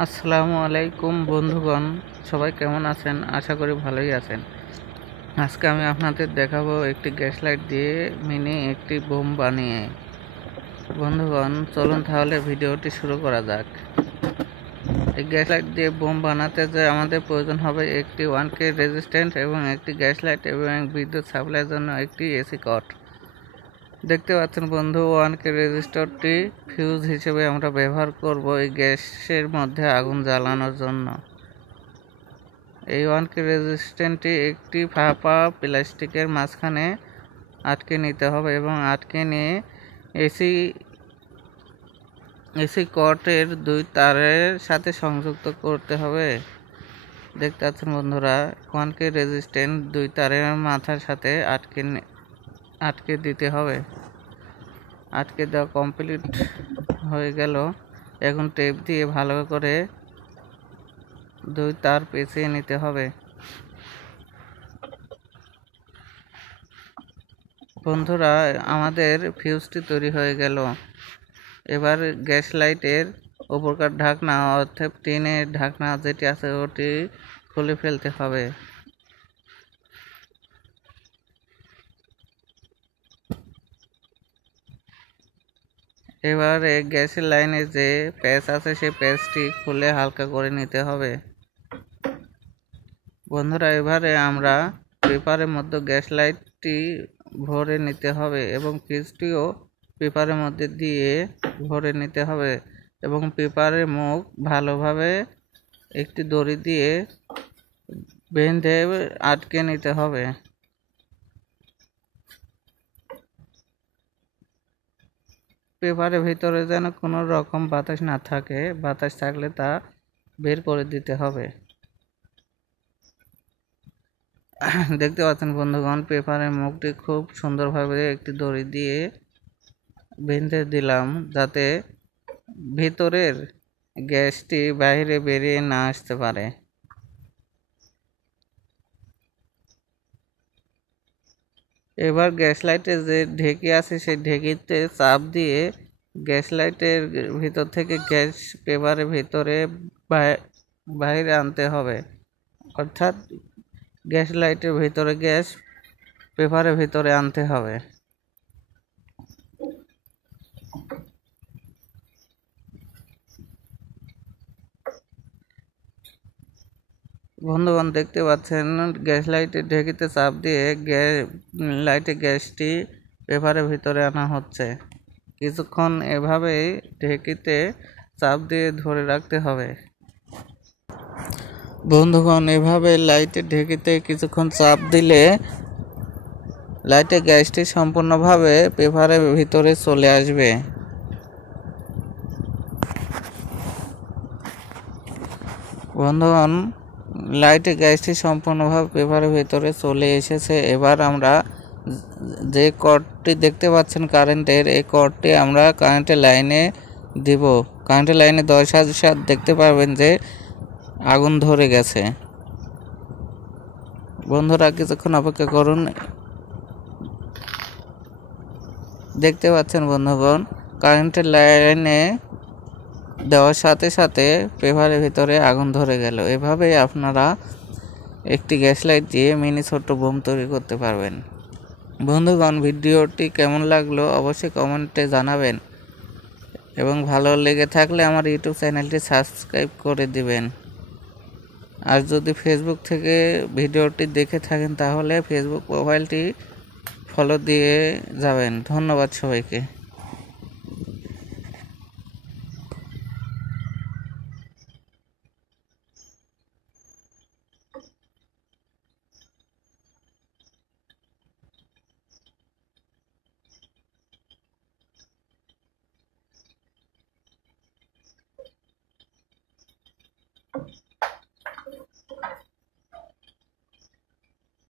আসসালামু আলাইকুম বন্ধুগণ, সবাই কেমন আছেন? আশা করি ভালোই আছেন। আজকে আমি আপনাদের দেখাবো একটি গ্যাস লাইট দিয়ে মিনি একটি বোম বানিয়ে। বন্ধুগণ, চলুন তাহলে ভিডিওটি শুরু করা যাক। এই গ্যাস লাইট দিয়ে বোম বানাতে যে আমাদের প্রয়োজন হবে একটি 1K রেজিস্ট্যান্ট এবং একটি গ্যাস লাইট এবং বিদ্যুৎ সাপ্লাইয়ের জন্য একটি এসি কট। দেখতে পাচ্ছেন বন্ধু, 1K রেজিস্টরটি ফিউজ হিসেবে আমরা ব্যবহার করব এই গ্যাসের মধ্যে আগুন জ্বালানোর জন্য। এই 1K রেজিস্ট্যান্টটি একটি ফাঁপা প্লাস্টিকের মাঝখানে আটকে নিতে হবে এবং আটকে নিয়ে এসি কটের 2 তারের সাথে সংযুক্ত করতে হবে। দেখতে পাচ্ছেন বন্ধুরা, 1K রেজিস্ট্যান্ট 2 তারের মাথার সাথে আটকে দিতে হবে। আটকে দেওয়া কমপ্লিট হয়ে গেল। এখন টেপ দিয়ে ভালো করে 2 তার পেঁচিয়ে নিতে হবে। বন্ধুরা, আমাদের ফিউজটি তৈরি হয়ে গেল। এবার গ্যাস লাইটের উপরকার ঢাকনা অর্থাৎ টিনের ঢাকনা যেটি আছে ওটি খুলে ফেলতে হবে। এবারে গ্যাসের লাইনে যে প্যাচ আছে সেই প্যাচটি খুলে হালকা করে নিতে হবে। বন্ধুরা, এবারে আমরা পেপারের মধ্যে গ্যাস লাইটটি ভরে নিতে হবে এবং ফিউজটিও পেপারের মধ্যে দিয়ে ভরে নিতে হবে এবং পেপারের মুখ ভালোভাবে একটি দড়ি দিয়ে বেঁধে আটকে নিতে হবে। পেপারের ভিতরে যেন কোনো রকম বাতাস না থাকে, বাতাস থাকলে তা বের করে দিতে হবে। দেখতে পাচ্ছেন বন্ধুগণ, পেপারের মুখটি খুব সুন্দরভাবে একটি দড়ি দিয়ে বেঁধে দিলাম যাতে ভিতরের গ্যাসটি বাইরে বেরিয়ে না আসতে পারে। এবার গ্যাস লাইটের যে ঢেকি আছে সেই ঢেকিতে চাপ দিয়ে গ্যাস লাইটের ভিতর থেকে গ্যাস পেপারের ভিতরে বাইরে আনতে হবে, অর্থাৎ গ্যাস লাইটের ভিতরে গ্যাস পেপারের ভিতরে আনতে হবে। বন্ধুগণ, দেখতে পাচ্ছেন গ্যাস লাইটের ঢেকিতে চাপ দিয়ে লাইটের গ্যাসটি পেপারের ভিতরে আনা হচ্ছে। কিছুক্ষণ এভাবেই ঢেকিতে চাপ দিয়ে ধরে রাখতে হবে। বন্ধুগণ, এভাবে লাইটের ঢেকিতে কিছুক্ষণ চাপ দিলে লাইটের গ্যাসটি সম্পূর্ণভাবে পেপারের ভিতরে চলে আসবে। বন্ধুগণ, লাইটের গ্যাসটি সম্পূর্ণভাবে পেপারের ভিতরে চলে এসেছে। এবার আমরা যে কর্ডটি দেখতে পাচ্ছেন কারেন্টের, এই কর্ডটি আমরা কারেন্টের লাইনে দিব। কারেন্টের লাইনে দেওয়ার সাথে সাথে দেখতে পাবেন যে আগুন ধরে গেছে। বন্ধুরা, কিছুক্ষণ অপেক্ষা করুন। দেখতে পাচ্ছেন বন্ধুগণ, কারেন্টের লাইনে দেওয়ার সাথে সাথে পেপারের ভিতরে আগুন ধরে গেল। এভাবেই আপনারা একটি গ্যাস লাইট দিয়ে মিনি ছোট্ট বোম তৈরি করতে পারবেন। বন্ধুগণ, ভিডিওটি কেমন লাগলো অবশ্যই কমেন্টে জানাবেন এবং ভালো লেগে থাকলে আমার ইউটিউব চ্যানেলটি সাবস্ক্রাইব করে দিবেন। আর যদি ফেসবুক থেকে ভিডিওটি দেখে থাকেন তাহলে ফেসবুক প্রোফাইলটি ফলো দিয়ে যাবেন। ধন্যবাদ সবাইকে।